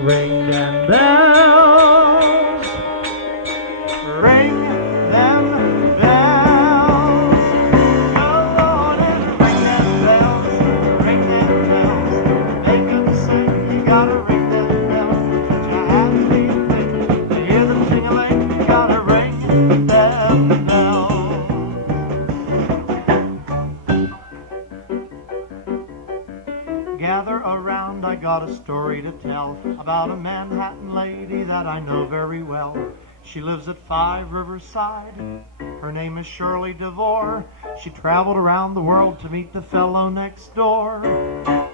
Ring them bells, ring them bells. Go on and ring them bells, ring them bells. Make them sing, you gotta ring them bells. Put your hands to your feet, to hear them ting-a-ling, you gotta ring them bells. Gather around, I got a story to tell about a Manhattan lady that I know very well. She lives at 5 Riverside. Her name is Shirley DeVore. She traveled around the world to meet the fellow next door.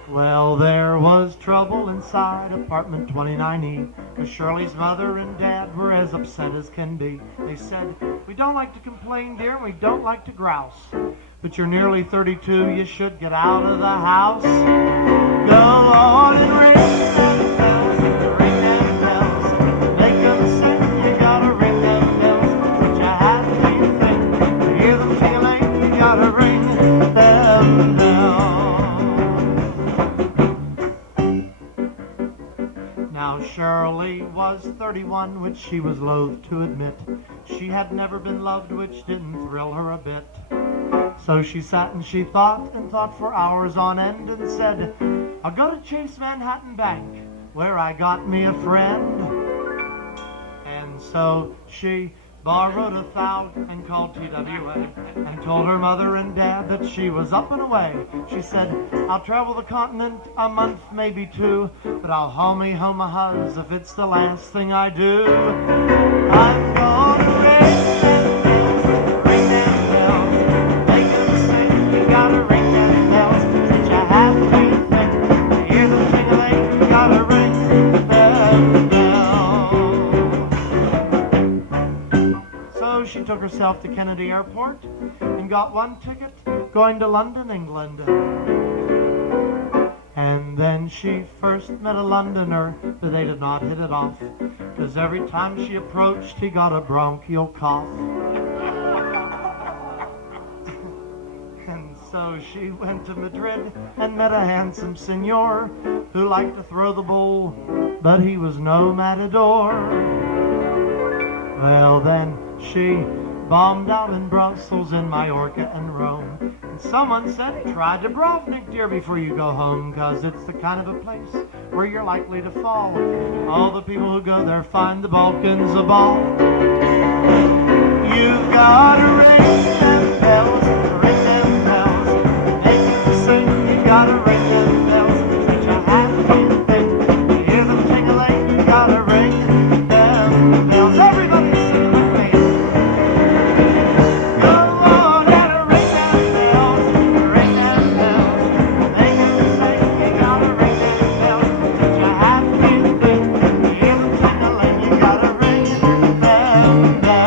Well, there was trouble inside apartment 29E, 'cause Shirley's mother and dad were as upset as can be. They said, "We don't like to complain, dear, and we don't like to grouse, but you're nearly 32, you should get out of the house. Go on and ring them bells, ring them bells. Make them sing, you gotta ring them bells. Put your hat to your feet, to hear them ting-a-ling, you gotta ring them bells." Now Shirley was 31, which she was loath to admit. She had never been loved, which didn't thrill her a bit. So she sat and she thought for hours on end and said, "I'll go to Chase Manhattan Bank, where I got me a friend." And so she borrowed $1,000 and called TWA and told her mother and dad that she was up and away. She said, "I'll travel the continent a month, maybe 2, but I'll haul me home a huzz if it's the last thing I do. I'm gonna ring them bells, ring them bells. Make them sing, you gotta ring them bells. Put your hat to your feet, to hear them ting-a-ling, you gotta ring them bells." So she took herself to Kennedy Airport and got one ticket going to London, England. And then she first met a Londoner, but they did not hit it off, 'cause every time she approached, he got a bronchial cough. And so she went to Madrid and met a handsome senor who liked to throw the bull, but he was no matador. Well, then she bombed out in Brussels, in Mallorca and Rome. And someone said, "Try Dubrovnik, dear, before you go home, 'cause it's the kind of a place where you're likely to fall. All the people who go there find the Balkans a ball." You've gotta ring them bells, ring them bells. Make them sing, you gotta ring them bells. Put your hat to your feet, you hear them ting-a-ling, you gotta ring them bells. Everybody sing with me. Go on and ring them bells, ring them bells. Make them sing, you gotta ring them bells. Put your hat to your feet, you hear them ting-a-ling, you gotta ring them bells.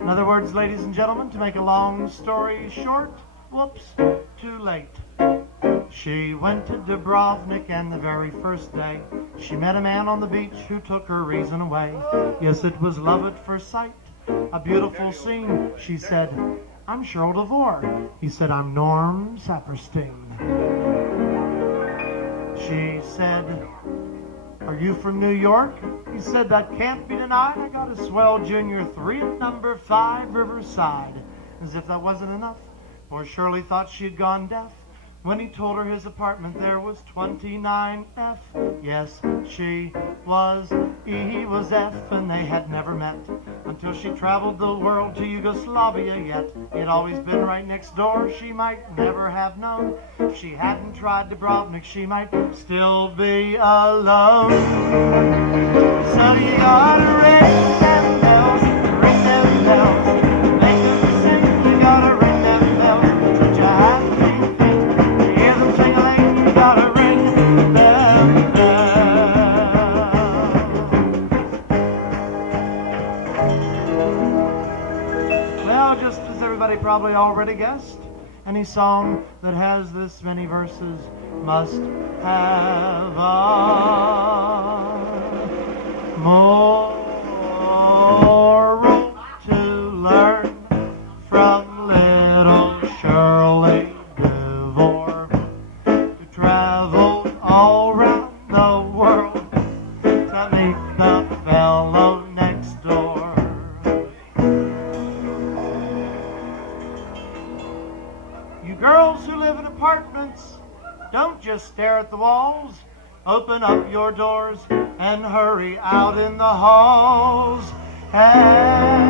In other words, ladies and gentlemen, to make a long story short, whoops, too late. She went to Dubrovnik, and the very first day she met a man on the beach who took her reason away. Yes, it was love at first sight, a beautiful scene. She said, "I'm Cheryl DeVore." He said, "I'm Norm Saperstein." She said, "Are you from New York?" He said, "That can't be denied. I got a swell junior 3 at number 5 Riverside." As if that wasn't enough, poor Shirley thought she had gone deaf when he told her his apartment there was 29F. Yes, she was E, he was F, and they had never met until she traveled the world to Yugoslavia. Yet it had always been right next door. She might never have known. If she hadn't tried Dubrovnik, she might still be alone. So you gotta ring them bells, ring them bells. Make them sing, you gotta ring them bells. Put your hat to your feet, you hear them ting-a-ling, you gotta ring them bells. Well, just as everybody probably already guessed, any song that has this many verses must have a moral to learn from little Shirley. Don't just stare at the walls. Open up your doors and hurry out in the halls. And